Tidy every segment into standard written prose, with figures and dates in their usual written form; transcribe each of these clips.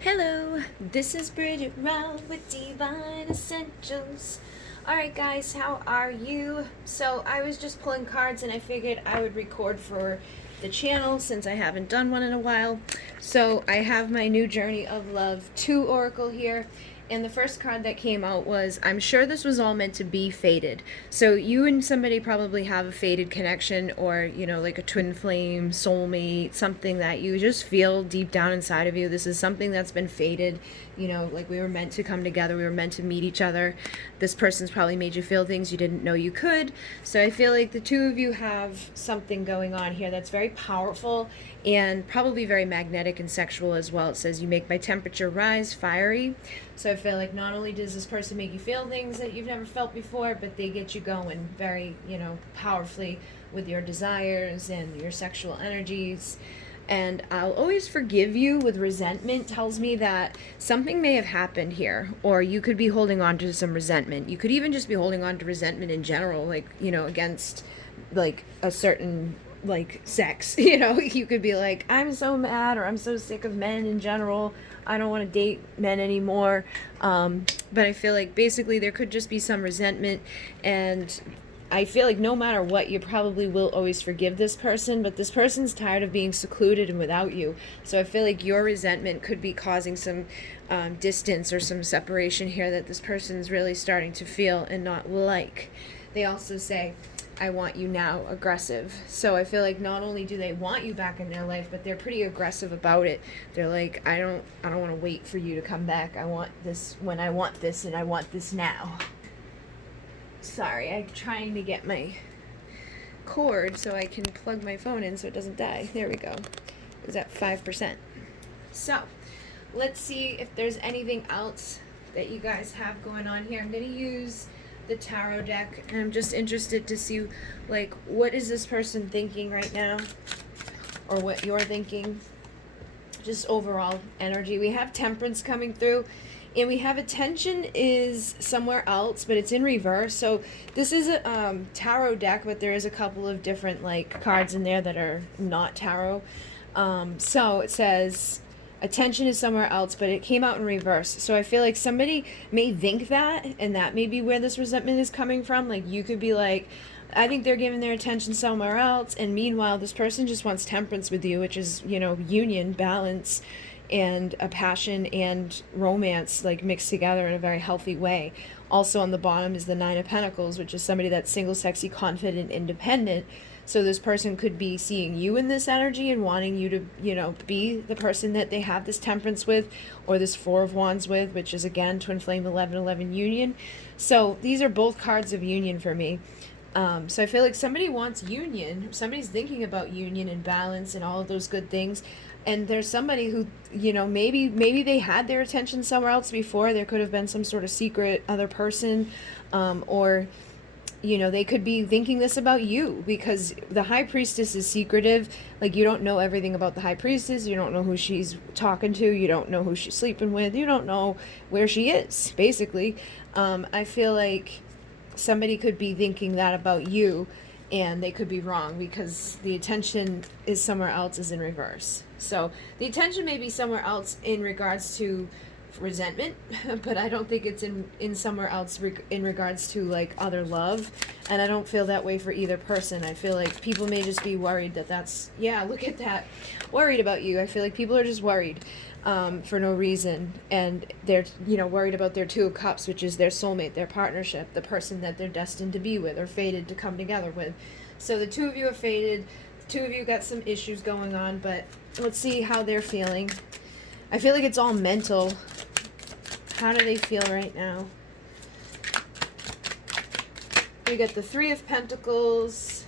Hello, this is Bridget Rau with Pleiadian Essentials. Alright guys, how are you? So I was just pulling cards and I figured I would record for the channel since I haven't done one in a while. So I have my new Journey of Love 2 Oracle here. And the first card that came out was, I'm sure this was all meant to be fated. So you and somebody probably have a fated connection, or, you know, like a twin flame, soulmate, something that you just feel deep down inside of you. This is something that's been fated. You know, like we were meant to come together. We were meant to meet each other. This person's probably made you feel things you didn't know you could. So I feel like the two of you have something going on here that's very powerful and probably very magnetic and sexual as well. It says, you make my temperature rise, fiery. So I feel like not only does this person make you feel things that you've never felt before, but they get you going very, powerfully with your desires and your sexual energies. And I'll always forgive you with resentment tells me that something may have happened here, or you could be holding on to some resentment. You could even just be holding on to resentment in general, like, against like a certain like sex. You could be like, I'm so mad, or I'm so sick of men in general. I don't want to date men anymore. But I feel like basically there could just be some resentment, and I feel like no matter what, you probably will always forgive this person, but this person's tired of being secluded and without you. So I feel like your resentment could be causing some distance or some separation here that this person's really starting to feel and not like. They also say, I want you now, aggressive. So I feel like not only do they want you back in their life, but they're pretty aggressive about it. They're like, I don't want to wait for you to come back. I want this when I want this, and I want this now. Sorry, I'm trying to get my cord so I can plug my phone in so it doesn't die. There we go. It was at 5%. So, let's see if there's anything else that you guys have going on here. I'm going to use the tarot deck, and I'm just interested to see, like, what is this person thinking right now, or what you're thinking. Just overall energy. We have Temperance coming through, and we have Attention is somewhere else, but it's in reverse. So this is a tarot deck, but there is a couple of different like cards in there that are not tarot. So it says Attention is somewhere else, but it came out in reverse. So I feel like somebody may think that, and that may be where this resentment is coming from. Like, you could be like, I think they're giving their attention somewhere else, and meanwhile this person just wants temperance with you, which is, union, balance, and a passion and romance, like, mixed together in a very healthy way. Also on the bottom is the Nine of Pentacles, which is somebody that's single, sexy, confident, independent. So this person could be seeing you in this energy and wanting you to, be the person that they have this temperance with, or this Four of Wands with, which is, again, twin flame 11-11 union. So these are both cards of union for me. So I feel like somebody wants union. Somebody's thinking about union and balance and all of those good things. And there's somebody who, maybe they had their attention somewhere else before. There could have been some sort of secret other person, or, they could be thinking this about you, because the High Priestess is secretive. Like, you don't know everything about the High Priestess. You don't know who she's talking to. You don't know who she's sleeping with. You don't know where she is, basically. I feel like somebody could be thinking that about you, and they could be wrong, because the attention is somewhere else, is in reverse. So the attention may be somewhere else in regards to resentment, but I don't think it's in somewhere else in regards to like other love, and I don't feel that way for either person. I feel like people may just be worried that's, yeah, look at that, worried about you. I feel like people are just worried for no reason, and they're worried about their Two of Cups, which is their soulmate, their partnership, the person that they're destined to be with or fated to come together with. So the two of you are fated. The two of you got some issues going on, but let's see how they're feeling. I feel like it's all mental. How do they feel right now? We got the Three of Pentacles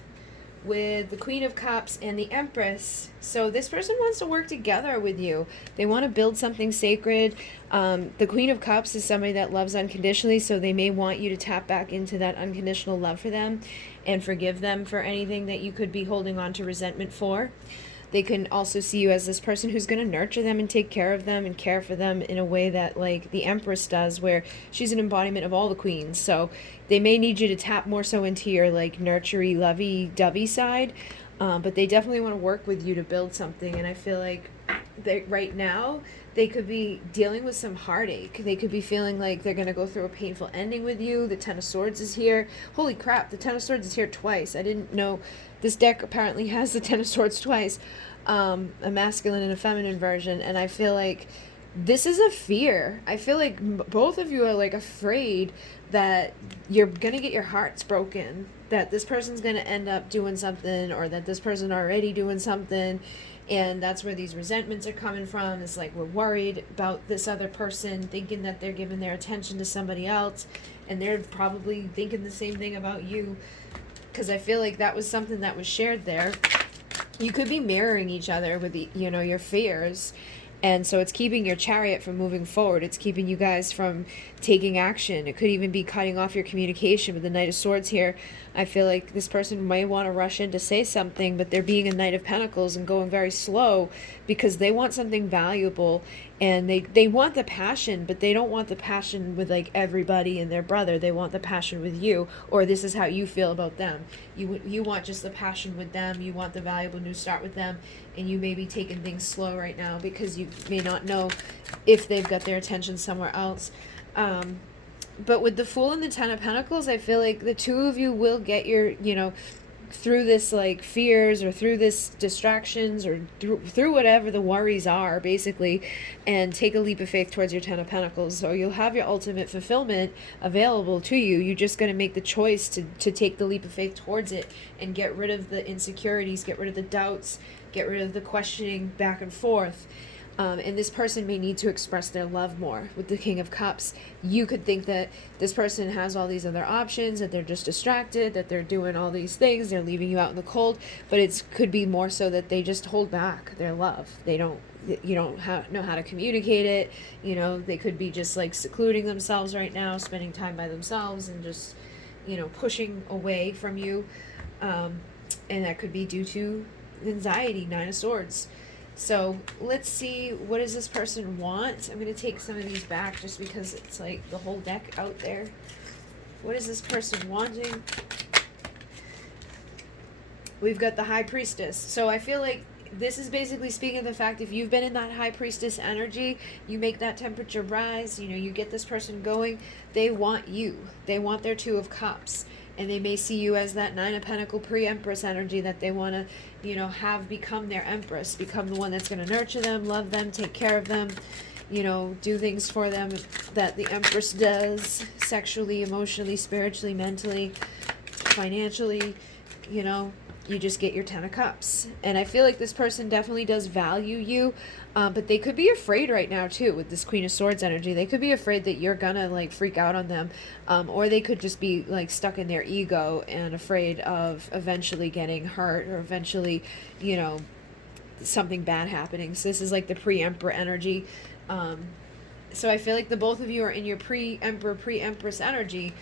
with the Queen of Cups and the Empress. So this person wants to work together with you. They want to build something sacred. The Queen of Cups is somebody that loves unconditionally, so they may want you to tap back into that unconditional love for them and forgive them for anything that you could be holding on to resentment for. They can also see you as this person who's going to nurture them and take care of them and care for them in a way that, like, the Empress does, where she's an embodiment of all the queens. So they may need you to tap more so into your, like, nurtury, lovey-dovey side, but they definitely want to work with you to build something. And I feel like right now, they could be dealing with some heartache. They could be feeling like they're going to go through a painful ending with you. The Ten of Swords is here. Holy crap, the Ten of Swords is here twice. I didn't know. This deck apparently has the Ten of Swords twice. A masculine and a feminine version. And I feel like this is a fear. I feel like both of you are like afraid that you're going to get your hearts broken. That this person's going to end up doing something, or that this person already doing something. And that's where these resentments are coming from. It's like we're worried about this other person, thinking that they're giving their attention to somebody else, and they're probably thinking the same thing about you. Because I feel like that was something that was shared there. You could be mirroring each other with the, your fears. And so it's keeping your chariot from moving forward. It's keeping you guys from taking action. It could even be cutting off your communication with the Knight of Swords here. I feel like this person might want to rush in to say something, but they're being a Knight of Pentacles and going very slow because they want something valuable, and they want the passion, but they don't want the passion with like everybody and their brother. They want the passion with you, or this is how you feel about them. You want just the passion with them. You want the valuable new start with them, and you may be taking things slow right now because you may not know if they've got their attention somewhere else. But with the Fool and the Ten of Pentacles, I feel like the two of you will get your, through this like fears, or through this distractions, or through whatever the worries are, basically, and take a leap of faith towards your Ten of Pentacles. So you'll have your ultimate fulfillment available to you. You're just going to make the choice to take the leap of faith towards it and get rid of the insecurities, get rid of the doubts, get rid of the questioning back and forth. And this person may need to express their love more. With the King of Cups, you could think that this person has all these other options, that they're just distracted, that they're doing all these things, they're leaving you out in the cold, but it could be more so that they just hold back their love. You don't know how to communicate it. They could be just like secluding themselves right now, spending time by themselves, and just, pushing away from you. And that could be due to anxiety, Nine of Swords. So let's see, what does this person want? I'm going to take some of these back just because it's like the whole deck out there. What is this person wanting? We've got the High Priestess. So I feel like this is basically speaking of the fact, if you've been in that High Priestess energy, you make that temperature rise, you get this person going. They want you. They want their Two of Cups. And they may see you as that Nine of Pentacles pre-Empress energy that they want to, have become their Empress, become the one that's going to nurture them, love them, take care of them, do things for them that the Empress does, sexually, emotionally, spiritually, mentally, financially. You just get your Ten of Cups. And I feel like this person definitely does value you, but they could be afraid right now too with this Queen of Swords energy. They could be afraid that you're gonna like freak out on them, or they could just be like stuck in their ego and afraid of eventually getting hurt, or eventually, something bad happening. So this is like the pre-Emperor energy. So I feel like the both of you are in your pre-Emperor, pre-Empress energy,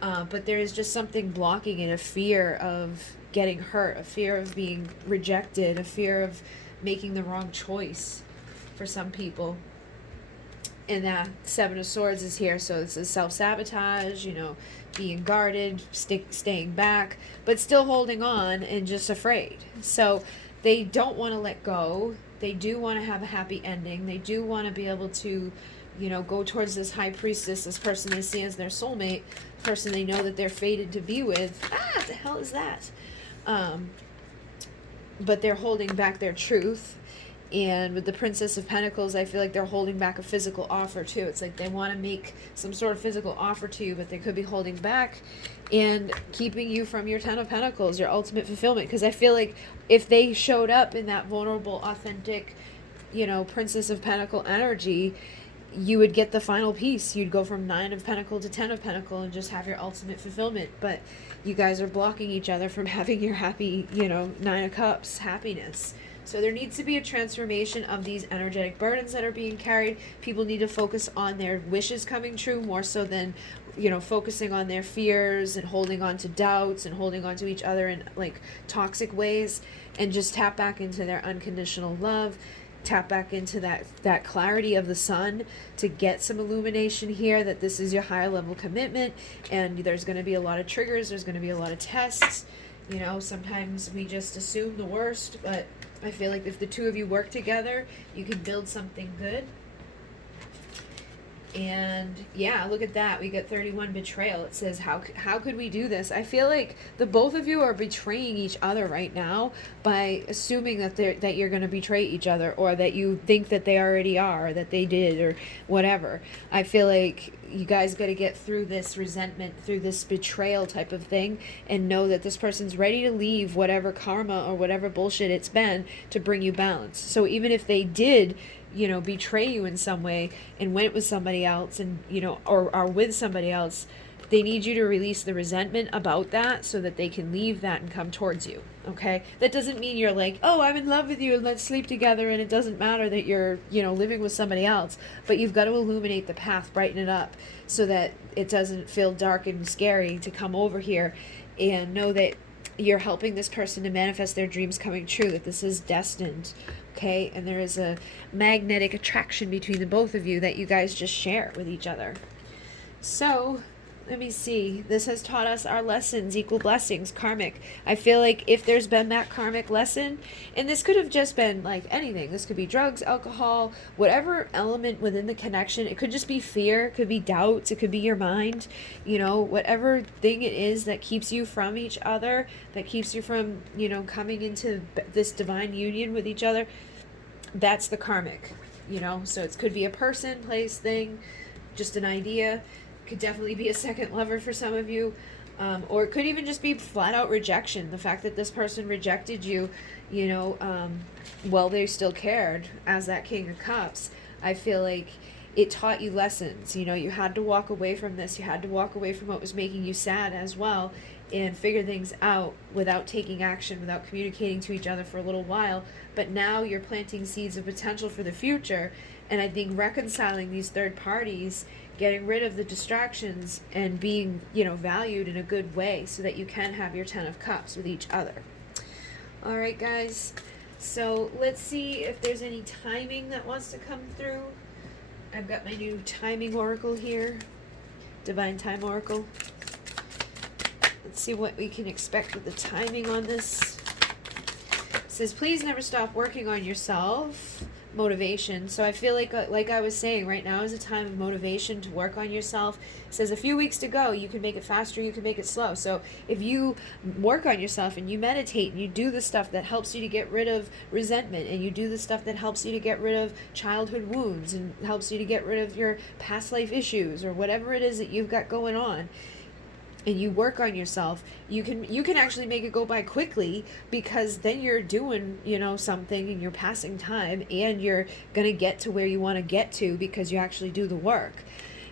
but there is just something blocking it, a fear of getting hurt, a fear of being rejected, a fear of making the wrong choice for some people. And that Seven of Swords is here, so this is self-sabotage, being guarded, staying back, but still holding on and just afraid. So they don't want to let go. They do want to have a happy ending. They do want to be able to, go towards this High Priestess, this person they see as their soulmate, person they know that they're fated to be with. What the hell is that? But they're holding back their truth. And with the Princess of Pentacles, I feel like they're holding back a physical offer too. It's like they want to make some sort of physical offer to you, but they could be holding back and keeping you from your Ten of Pentacles, your ultimate fulfillment. Because I feel like if they showed up in that vulnerable, authentic, Princess of Pentacle energy, you would get the final piece. You'd go from Nine of Pentacles to Ten of Pentacles and just have your ultimate fulfillment. But you guys are blocking each other from having your happy, Nine of Cups happiness. So there needs to be a transformation of these energetic burdens that are being carried. People need to focus on their wishes coming true more so than, focusing on their fears and holding on to doubts and holding on to each other in like toxic ways, and just tap back into their unconditional love. Tap back into that clarity of the sun to get some illumination here that this is your higher level commitment, and there's going to be a lot of triggers, there's going to be a lot of tests. Sometimes we just assume the worst, but I feel like if the two of you work together, you can build something good. And yeah, look at that. We got 31 betrayal. It says, how could we do this? I feel like the both of you are betraying each other right now by assuming that you're going to betray each other, or that you think that they already are, or that they did, or whatever. I feel like you guys got to get through this resentment, through this betrayal type of thing, and know that this person's ready to leave whatever karma or whatever bullshit it's been to bring you balance. So even if they did, you know, betray you in some way and went with somebody else, and, you know, or are with somebody else, they need you to release the resentment about that so that they can leave that and come towards you. Okay? That doesn't mean you're like, oh, I'm in love with you and let's sleep together, and it doesn't matter that you're, you know, living with somebody else. But you've got to illuminate the path, brighten it up, so that it doesn't feel dark and scary to come over here, and know that you're helping this person to manifest their dreams coming true, that this is destined. Okay? And there is a magnetic attraction between the both of you that you guys just share with each other. So let me see. This has taught us our lessons, equal blessings, karmic. I feel like if there's been that karmic lesson, and this could have just been like anything. This could be drugs, alcohol, whatever element within the connection. It could just be fear. It could be doubts. It could be your mind. You know, whatever thing it is that keeps you from each other, that keeps you from, you know, coming into this divine union with each other, that's the karmic, you know. So it could be a person, place, thing, just an idea. Could definitely be a second lover for some of you, or it could even just be flat out rejection. The fact that this person rejected you, you know, while they still cared, as that King of Cups. I feel like it taught you lessons. You know, you had to walk away from this. You had to walk away from what was making you sad as well, and figure things out without taking action, without communicating to each other for a little while. But now you're planting seeds of potential for the future. And I think reconciling these third parties, getting rid of the distractions, and being, you know, valued in a good way so that you can have your 10 of Cups with each other. All right, guys. So let's see if there's any timing that wants to come through. I've got my new timing oracle here, Divine Time Oracle. Let's see what we can expect with the timing on this. It says, please never stop working on yourself. Motivation. So I feel like I was saying, right now is a time of motivation to work on yourself. It says a few weeks to go. You can make it faster, you can make it slow. So if you work on yourself and you meditate and you do the stuff that helps you to get rid of resentment, and you do the stuff that helps you to get rid of childhood wounds and helps you to get rid of your past life issues or whatever it is that you've got going on, and you work on yourself, you can actually make it go by quickly, because then you're doing, you know, something, and you're passing time, and you're gonna get to where you want to get to because you actually do the work.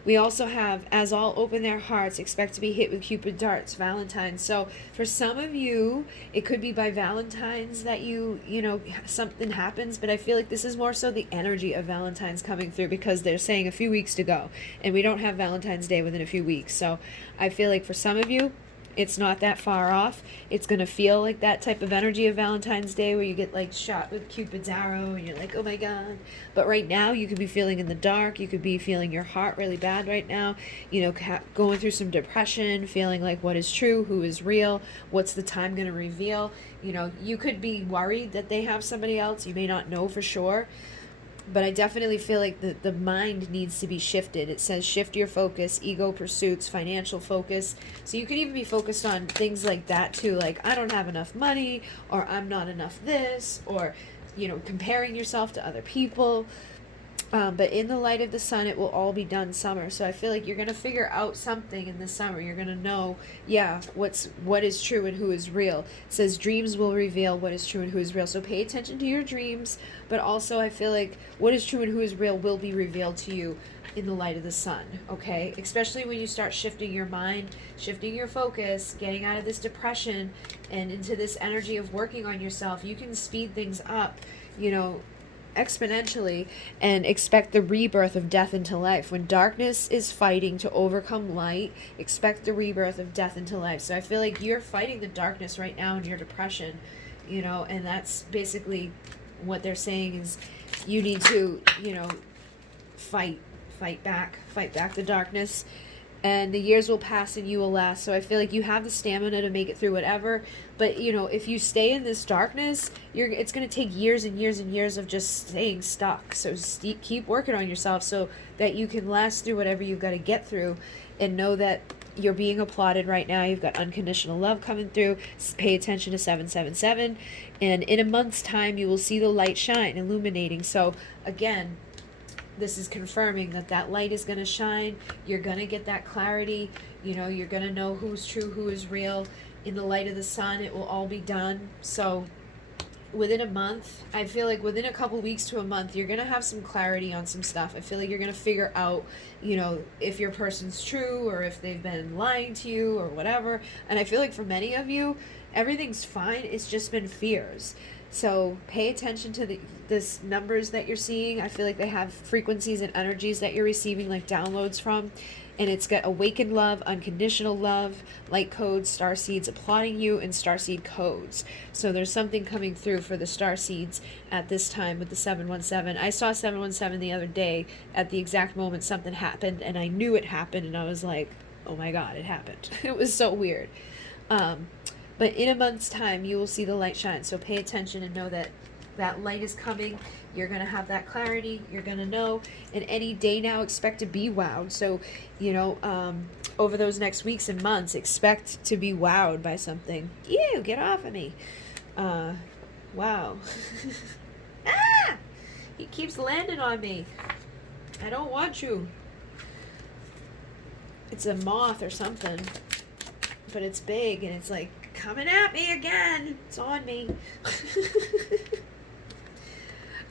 We also have, as all open their hearts, expect to be hit with Cupid darts, Valentine's. So for some of you, it could be by Valentine's that you know, something happens, but I feel like this is more so the energy of Valentine's coming through, because they're saying a few weeks to go, and we don't have Valentine's Day within a few weeks. So I feel like for some of you, it's not that far off. It's going to feel like that type of energy of Valentine's Day, where you get like shot with Cupid's arrow and you're like, oh my God. But right now you could be feeling in the dark. You could be feeling your heart really bad right now. You know, going through some depression, feeling like what is true, who is real, what's the time going to reveal. You know, you could be worried that they have somebody else. You may not know for sure. But I definitely feel like the mind needs to be shifted. It says shift your focus, ego pursuits, financial focus. So you could even be focused on things like that too, like I don't have enough money, or I'm not enough this, or, you know, comparing yourself to other people. But in the light of the sun, it will all be done summer. So I feel like you're going to figure out something in the summer. You're going to know, yeah, what is true and who is real. It says dreams will reveal what is true and who is real. So pay attention to your dreams, but also I feel like what is true and who is real will be revealed to you in the light of the sun, okay? Especially when you start shifting your mind, shifting your focus, getting out of this depression and into this energy of working on yourself. You can speed things up, you know, exponentially, and expect the rebirth of death into life. When darkness is fighting to overcome light, expect the rebirth of death into life. So I feel like you're fighting the darkness right now in your depression, you know, and that's basically what they're saying is you need to, you know, fight back the darkness, and the years will pass and you will last. So I feel like you have the stamina to make it through whatever. But, you know, if you stay in this darkness, it's going to take years and years and years of just staying stuck. So keep working on yourself so that you can last through whatever you've got to get through, and know that you're being applauded right now. You've got unconditional love coming through. Pay attention to 777. And in a month's time, you will see the light shine, illuminating. So again, this is confirming that that light is going to shine. You're going to get that clarity. You know, you're going to know who's true, who is real. In the light of the sun, it will all be done. So within a month, I feel like within a couple weeks to a month, you're going to have some clarity on some stuff. I feel like you're going to figure out, you know, if your person's true or if they've been lying to you or whatever. And I feel like for many of you, everything's fine. It's just been fears. So pay attention to this numbers that you're seeing. I feel like they have frequencies and energies that you're receiving, like downloads from. And it's got awakened love, unconditional love, light codes, star seeds applauding you, and starseed codes. So there's something coming through for the star seeds at this time with the 717. I saw 717 the other day at the exact moment something happened, and I knew it happened, and I was like, oh my God, it happened. It was so weird. But in a month's time, you will see the light shine. So pay attention and know that that light is coming. You're going to have that clarity. You're going to know. And any day now, expect to be wowed. So, you know, over those next weeks and months, expect to be wowed by something. Ew, get off of me. Wow. Ah! He keeps landing on me. I don't want you. It's a moth or something. But it's big and it's like coming at me again. It's on me.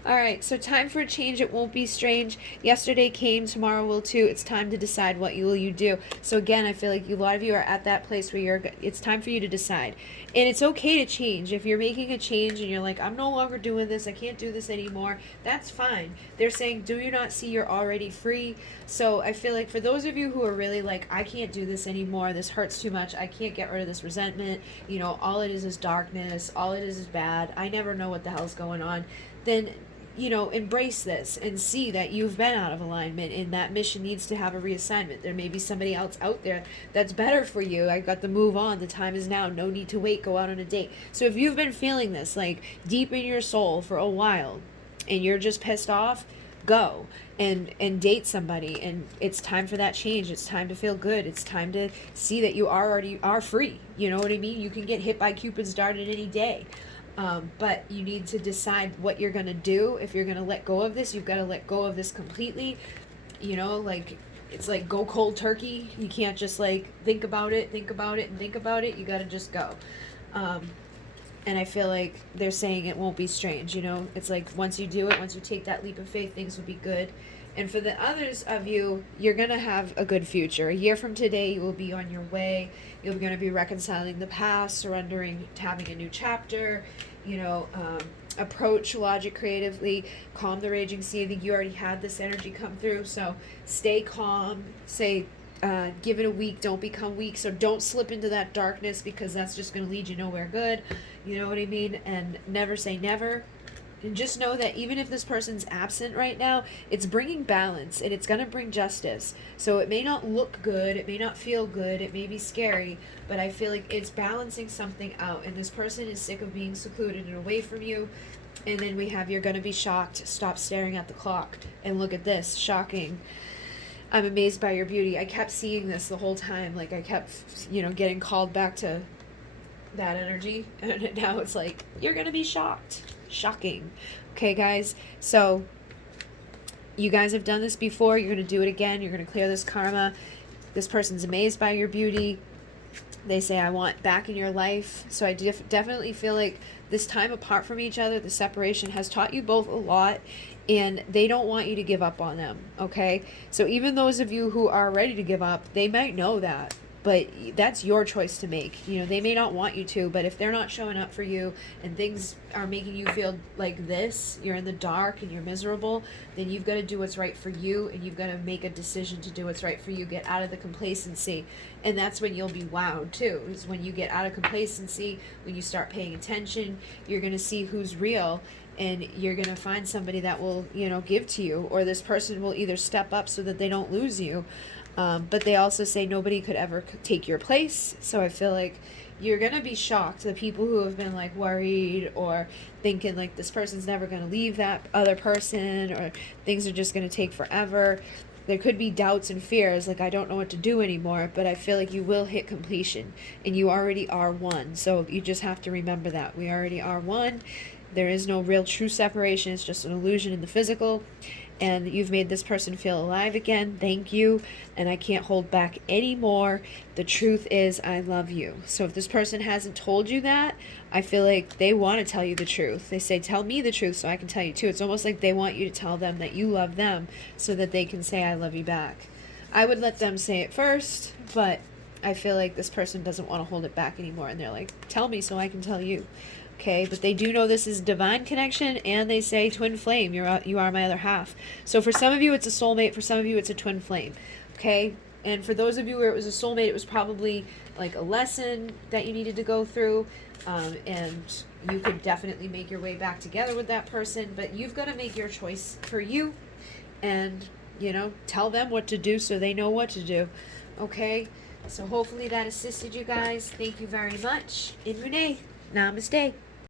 All right, so time for a change. It won't be strange. Yesterday came, tomorrow will too. It's time to decide what you do. So again, I feel like a lot of you are at that place where it's time for you to decide. And it's okay to change. If you're making a change and you're like, I'm no longer doing this, I can't do this anymore, that's fine. They're saying, do you not see you're already free? So I feel like for those of you who are really like, I can't do this anymore, this hurts too much, I can't get rid of this resentment, you know, all it is darkness, all it is bad, I never know what the hell's going on, then, you know, embrace this and see that you've been out of alignment and that mission needs to have a reassignment. There may be somebody else out there that's better for you. I got to move on. The time is now. No need to wait. Go out on a date. So if you've been feeling this like deep in your soul for a while and you're just pissed off, go and date somebody, and it's time for that change. It's time to feel good. It's time to see that you already are free. You know what I mean? You can get hit by Cupid's dart at any day. But you need to decide what you're going to do. If you're going to let go of this, you've got to let go of this completely. You know, like, it's like go cold turkey. You can't just like think about it, and think about it. You got to just go. And I feel like they're saying it won't be strange. You know, it's like once you do it, once you take that leap of faith, things will be good. And for the others of you, you're going to have a good future. A year from today, you will be on your way. You're going to be reconciling the past, surrendering, having a new chapter, you know, approach logic creatively, calm the raging sea. I think you already had this energy come through. So stay calm, give it a week, don't become weak. So don't slip into that darkness, because that's just going to lead you nowhere good. You know what I mean? And never say never. And just know that even if this person's absent right now, it's bringing balance and it's going to bring justice. So it may not look good, it may not feel good, it may be scary, but I feel like it's balancing something out. And this person is sick of being secluded and away from you. And then we have, you're going to be shocked. Stop staring at the clock and look at this. Shocking. I'm amazed by your beauty. I kept seeing this the whole time. Like I kept, you know, getting called back to that energy. And now it's like, you're going to be shocked. Shocking. Okay, guys, so you guys have done this before. You're going to do it again. You're going to clear this karma. This person's amazed by your beauty. They say, I want back in your life. So I definitely feel like this time apart from each other, the separation has taught you both a lot, and they don't want you to give up on them, okay? So even those of you who are ready to give up, they might know that, but that's your choice to make. You know, they may not want you to, but if they're not showing up for you and things are making you feel like this, you're in the dark and you're miserable, then you've got to do what's right for you, and you've got to make a decision to do what's right for you. Get out of the complacency. And that's when you'll be wowed too, is when you get out of complacency, when you start paying attention, you're going to see who's real, and you're going to find somebody that will, you know, give to you, or this person will either step up so that they don't lose you. But they also say nobody could ever take your place. So I feel like you're going to be shocked. The people who have been like worried or thinking like this person's never going to leave that other person, or things are just going to take forever. There could be doubts and fears, like I don't know what to do anymore, but I feel like you will hit completion, and you already are one. So you just have to remember that. We already are one. There is no real true separation. It's just an illusion in the physical. And you've made this person feel alive again. Thank you. And I can't hold back anymore. The truth is, I love you. So if this person hasn't told you that, I feel like they want to tell you the truth. They say, tell me the truth so I can tell you too. It's almost like they want you to tell them that you love them so that they can say, I love you back. I would let them say it first, but I feel like this person doesn't want to hold it back anymore. And they're like, tell me so I can tell you. Okay, but they do know this is divine connection, and they say twin flame, you are my other half. So for some of you it's a soulmate, for some of you it's a twin flame. Okay, and for those of you where it was a soulmate, it was probably like a lesson that you needed to go through, and you could definitely make your way back together with that person. But you've got to make your choice for you, and tell them what to do so they know what to do. Okay, so hopefully that assisted you guys. Thank you very much. In Renee. Namaste.